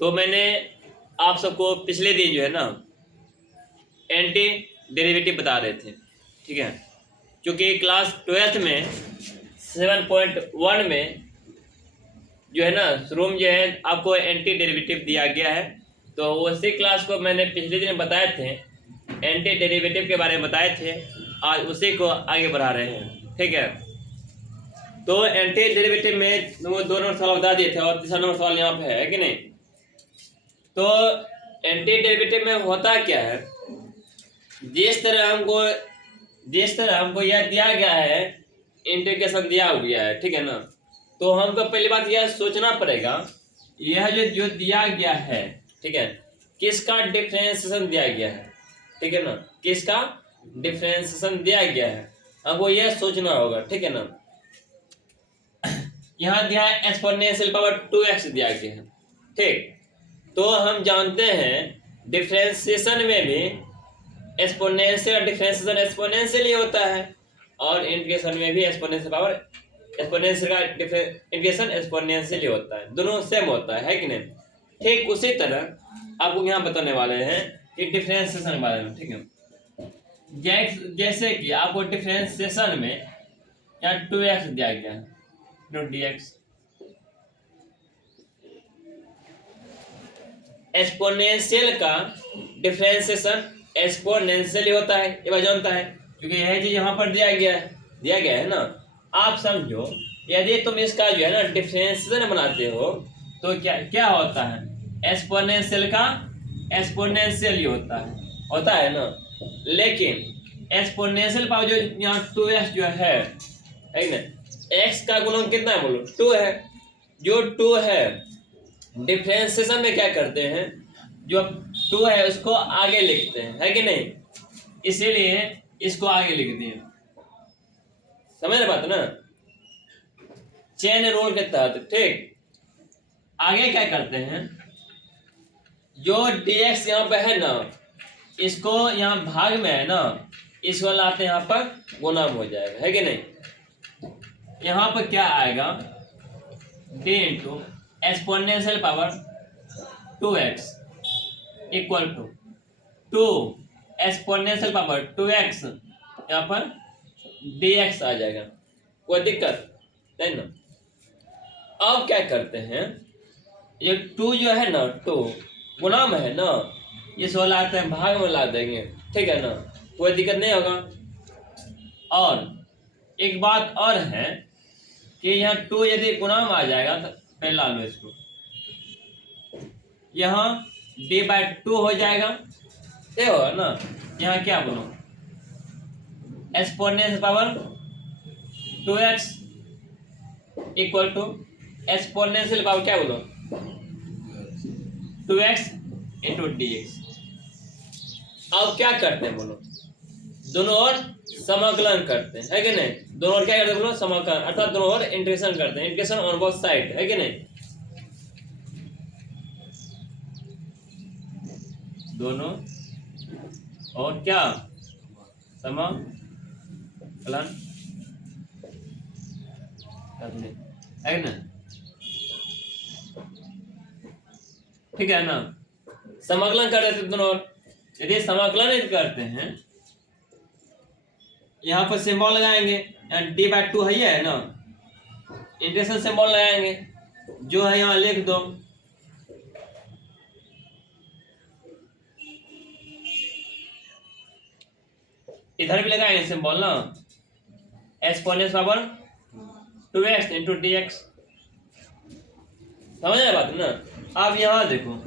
तो मैंने आप सबको पिछले दिन जो है ना एंटी डेरिवेटिव बता रहे थे, ठीक है। क्योंकि क्लास 12th में 7.1 में जो है ना शुरू में जो है आपको एंटी डेरिवेटिव दिया गया है, तो उसी क्लास को मैंने पिछले दिन बताए थे, एंटी डेरिवेटिव के बारे में बताए थे। आज उसी को आगे बढ़ा रहे हैं, ठीक है। तो एंटी डेरिवेटिव में वो 2 नंबर सवाल बता दिए थे और तीसरा नंबर सवाल यहाँ पे है कि नहीं। तो एंटी डेरिवेटिव में होता क्या है, जिस तरह हमको यह दिया गया है, इंटीग्रेशन दिया गया है, ठीक है ना। तो हमको पहली बात यह सोचना पड़ेगा, यह जो दिया गया है, ठीक है, किसका डिफरेंशिएशन दिया गया है, ठीक है ना, किसका डिफरेंशिएशन दिया गया है, हमको यह सोचना होगा, ठीक है ना। यहाँ दिया है एक्सपोनेंशियल पावर 2x दिया गया है, ठीक। तो हम जानते हैं डिफरेंशिएशन में भी एक्सपोनेंशियल डिफरेंशिएशन एक्सपोनेंशियल ही होता है, और इंटीग्रेशन में भी एक्सपोनेंशियल पावर एक्सपोनेंशियल का इंटीग्रेशन एक्सपोनेंशियल ही होता है, दोनों सेम होता है कि नहीं। ठीक उसी तरह आपको यहाँ बताने वाले हैं कि डिफरेंशिएशन के बारे में, ठीक है। जैसे कि आपको डिफरेंशिएशन में यहाँ 2x दिया गया है, dx एक्सपोनेंशियल का डिफरेंशिएशन एक्सपोनेंशियल ही होता है, ये बात जानता है, क्योंकि यह चीज यहाँ पर दिया गया है ना। आप समझो, यदि तुम इसका जो है ना डिफरेंशिएशन बनाते हो तो क्या होता है, एक्सपोनेंशियल का एक्सपोनेंशियल ही होता है ना। लेकिन एक्सपोनेंशियल पावर जो यहाँ 2x जो है ना, x का गुणन कितना है बोलो, 2 है। जो 2 है डिफरेंशिएशन में क्या करते हैं, जो 2 है उसको आगे लिखते हैं, है कि नहीं, इसीलिए इसको आगे लिख दिए। समझ रहे बात ना, चेन रूल के तहत, ठीक। आगे क्या करते हैं, जो dx यहाँ पे है ना, इसको यहाँ भाग में है ना, इसको लाते यहाँ पर गुना हो जाएगा, है कि नहीं। यहाँ पर क्या आएगा, d into exponential power 2x equal to 2 exponential power 2x, यहाँ पर dx आ जाएगा, कोई दिक्कत नहीं ना। अब क्या करते हैं, ये 2 जो है ना, 2 गुना में है ना, इसको लाते हैं भाग में ला देंगे, ठीक है ना, कोई दिक्कत नहीं होगा। और एक बात और है कि यहाँ 2 यदि गुना में आ जाएगा तो पहले ला लो इसको, यहाँ d/2 हो जाएगा, ठीक होगा ना। यहाँ क्या बोलो, exponential power 2x equal to exponential power क्या बोलो 2x इंटू dx। अब क्या करते हैं बोलो, दोनों ओर समाकलन करते हैं, है कि नहीं। दोनों ओर क्या करते हैं बोलो, समाकलन, अर्थात दोनों ओर इंटीग्रेशन करते हैं, इंटीग्रेशन ऑन बोथ साइड, है कि नहीं। दोनों और क्या समाकलन करते, है ना, ठीक है ना। समाकलन कर देते दोनों ओर। यदि समाकलन करते हैं, यहाँ पर सिंबल लगाएंगे, d/2 है ना, इंटीग्रेशन सिंबल लगाएंगे, जो है यहाँ लिख दो, इधर भी लगाएंगे सिंबल ना, exponential power 2x into dx। समझ रहे बात ना। अब यहाँ देखो,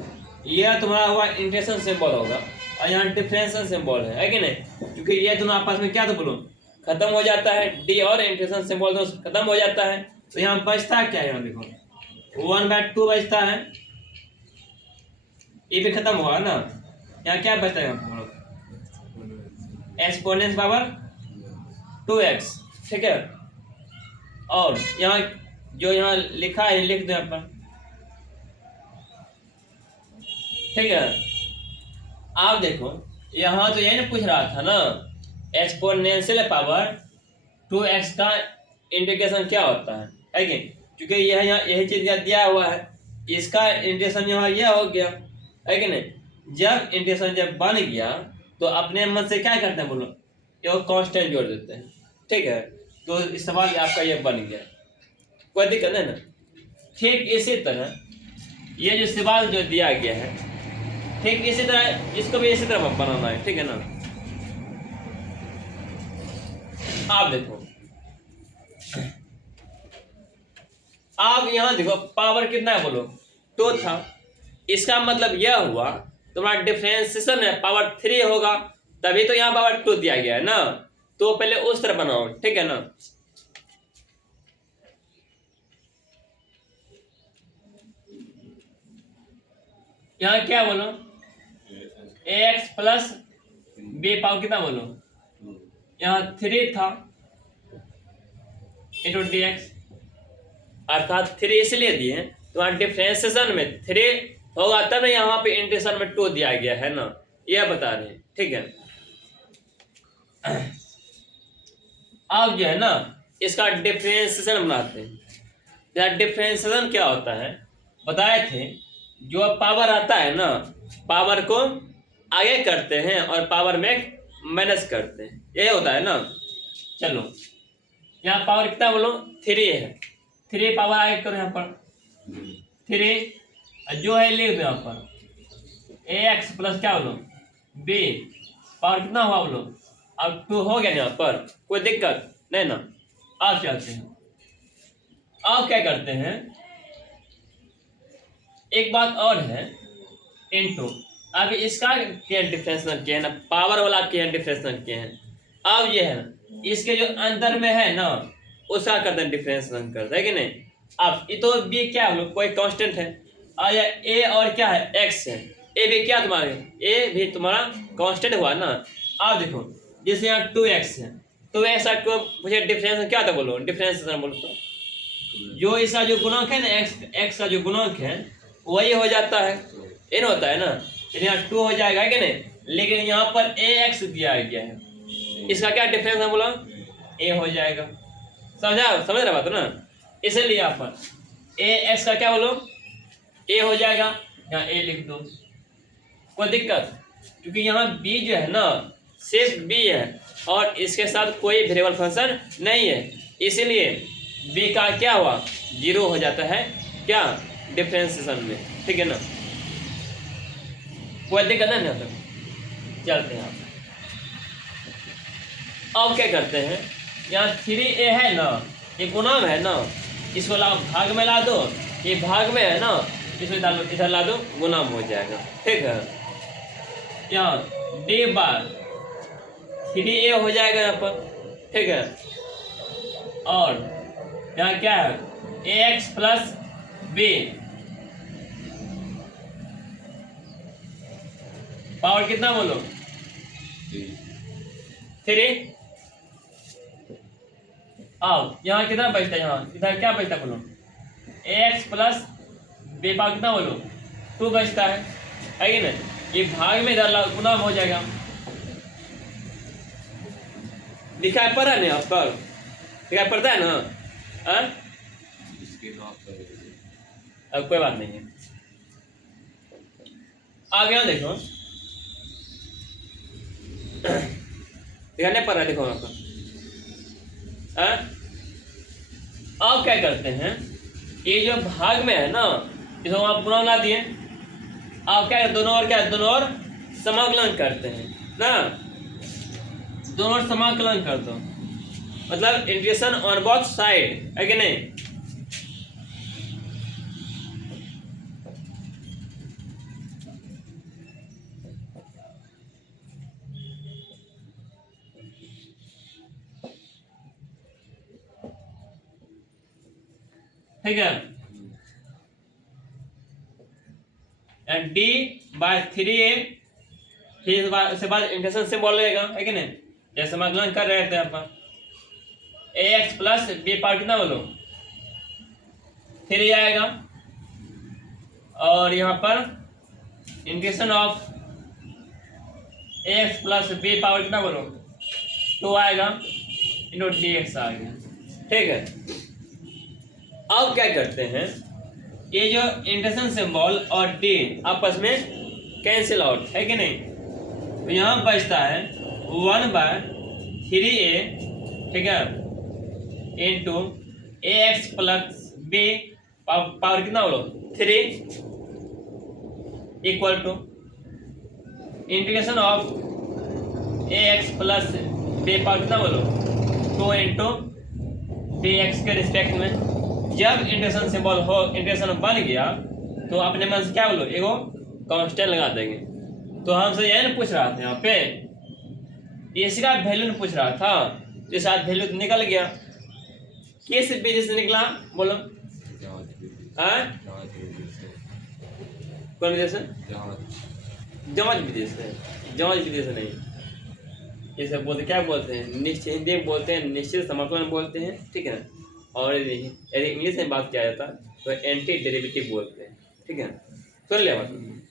यह तुम्हारा हुआ इंटीग्रेशन सिंबल होगा और यहाँ डिफरेंशिएशन सिंबल है कि नहीं, क्योंकि ये दोनों आपस में क्या तो बोलो खत्म हो जाता है, d और इंटीग्रेशन सिंबल दोनों खत्म हो जाता है। तो यहाँ बचता है क्या, यहाँ देखो 1/2 बचता है, ये भी खत्म हुआ ना। यहाँ क्या बचता है, यहाँ एक्सपोनेंशियल पावर 2x, ठीक है। और यहाँ जो यहाँ लिखा है लिख दो यहाँ पर, ठीक है। आप देखो यहाँ तो यही ना पूछ रहा था ना, एक्सपोनेंशियल पावर 2x का इंटीग्रेशन क्या होता है कि, क्योंकि यह यहाँ यही चीज दिया हुआ है, इसका इंटीग्रेशन यहाँ यह हो गया है कि नहीं। जब इंटीग्रेशन जब बन गया तो अपने मन से क्या करते हैं बोलो, ये कांस्टेंट जोड़ देते हैं, ठीक है। तो इस सवाल आपका ये बन गया, कोई दिक्कत नहीं ना। ठीक इसी तरह ये जो सवाल जो दिया गया है, ठीक इसी तरह इसको भी इसी तरह बनाना है, ठीक है ना। आप देखो, आप यहाँ देखो पावर कितना है बोलो, 2 था। इसका मतलब यह हुआ तुम्हारा डिफरेंशिएशन है पावर 3 होगा, तभी तो यहाँ पावर 2 दिया गया है ना। तो पहले उस तरह बनाओ, ठीक है ना। यहाँ क्या बोलो, ax प्लस बी पावर कितना बोलो, यहाँ 3 था इंटू डी एक्स, अर्थात 3 इसलिए दिए हैं तुम्हारा डिफरेंशिएशन में 3 होगा तब यहाँ पे इंटीग्रेशन में 2 दिया गया है ना, यह बता रहे हैं, ठीक है। अब जो है ना इसका डिफरेंशिएशन बनाते हैं। यार डिफरेंशिएशन क्या होता है बताए थे, जो पावर आता है ना पावर को आगे करते हैं और पावर में माइनस करते हैं, यही होता है ना। चलो यहाँ पावर कितना बोलो 3 है, 3 पावर आगे करो यहाँ पर 3 जो है लिख दो यहाँ पर ax प्लस क्या बोलो b पावर कितना हुआ बोलो, अब 2 हो गया यहाँ पर, कोई दिक्कत नहीं ना। अब चलते हैं, अब क्या करते हैं, एक बात और है इनटू, अब इसका क्या डिफरेंशिएशन किया है ना, पावर वाला क्या डिफरेंशिएशन किया है। अब ये है ना इसके जो अंदर में है ना उसका करते हैं डिफरेंशिएशन करते हैं कि नहीं। अब ये तो बी क्या है कोई कांस्टेंट है, और ए और क्या है एक्स है, ए भी क्या तुम्हारे, ए भी तुम्हारा कांस्टेंट हुआ ना। अब देखो जैसे यहाँ 2x है, तो ऐसा को मुझे डिफरेंशिएशन क्या था बोलो, डिफरेंशिएशन बोलो तो जो इसका जो गुणांक है ना एक्स का जो गुणांक है वही हो जाता है, ये ना होता है ना। यहाँ 2 हो जाएगा कि नहीं, लेकिन यहाँ पर ax दिया गया है, इसका क्या डिफरेंस है बोला, a हो जाएगा। समझ रहा बात ना। इसलिए यहाँ पर ax का क्या बोलो a हो जाएगा, यहाँ a लिख दो, कोई दिक्कत, क्योंकि यहाँ b जो है ना सिर्फ b है और इसके साथ कोई वेरिएबल फंक्शन नहीं है, इसीलिए b का क्या हुआ 0 हो जाता है क्या डिफरेंशिएशन में, ठीक है ना। कोई दिक्कत नहीं होता। चलते हैं अब क्या करते हैं, यहाँ 3a है ना ये गुणांक है ना, इसको ला भाग में ला दो, ये भाग में है ना इसको इधर ला दो, गुणांक हो जाएगा, ठीक है। यहाँ d बार 3a हो जाएगा यहाँ पर, ठीक है। और यहाँ क्या है ax प्लस b पावर कितना बोलो 3। अब यहाँ कितना बचता है, यहाँ इधर क्या बचता है बोलो ax प्लस b पावर कितना बोलो 2 बचता है कि नहीं। ये भाग में इधर गुना हो जाएगा, दिखाई पड़ रहा है ना यहाँ पर, दिखाई पड़ता है ना। अब कोई बात नहीं है, आगे यहाँ देखो दिखाने पर रहा, देखो यहाँ पर। अब क्या करते हैं, ये जो भाग में है ना इसको आप गुणा ला दिए, आप क्या दोनों और क्या दोनों और समाकलन करते हैं ना, दोनों और समाकलन कर दो, मतलब इंटीग्रेशन ऑन बोथ साइड है कि नहीं। ठीक है, d बाय 3a, फिर उसके बाद इंटीग्रेशन सिंबल रहेगा है कि नहीं, जैसे समाकलन कर रहे थे अपन ax प्लस b पावर कितना बोलो 3 आएगा, और यहाँ पर integration of ax plus b power कितना बोलो 2 आएगा इंटू dx आ गया, ठीक है। अब क्या करते हैं, ये जो इंटरसेक्शन सिंबल और डी आपस में कैंसिल आउट है कि नहीं, तो यहाँ बचता है 1/3a, ठीक है, into ax plus b power कितना बोलो 3 equal to integration of ax plus b power कितना बोलो 2 इंटू bx के रिस्पेक्ट में। जब इंटीग्रेशन सिंबल हो, इंटीग्रेशन बन गया तो अपने मन से क्या बोलो एगो कांस्टेंट लगा देंगे। तो हमसे यही ना पूछ रहा था यहाँ पे, इसका वैल्यू पूछ रहा था, तो साथ वैल्यू तो निकल गया। किस विधि से निकला बोलो, कौन विधि से? जांच विधि से, जांच विधि से नहीं। इसे बोलते क्या बोलते हैं, निश्चित हिंदी में बोलते हैं निश्चित समाकलन बोलते हैं, ठीक है ना। और यदि इंग्लिश में बात किया जाता तो एंटी डेरिवेटिव बोलते हैं, ठीक है। सुन लिया मतलब,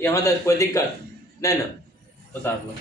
यहाँ तक कोई दिक्कत नहीं ना, बता लो।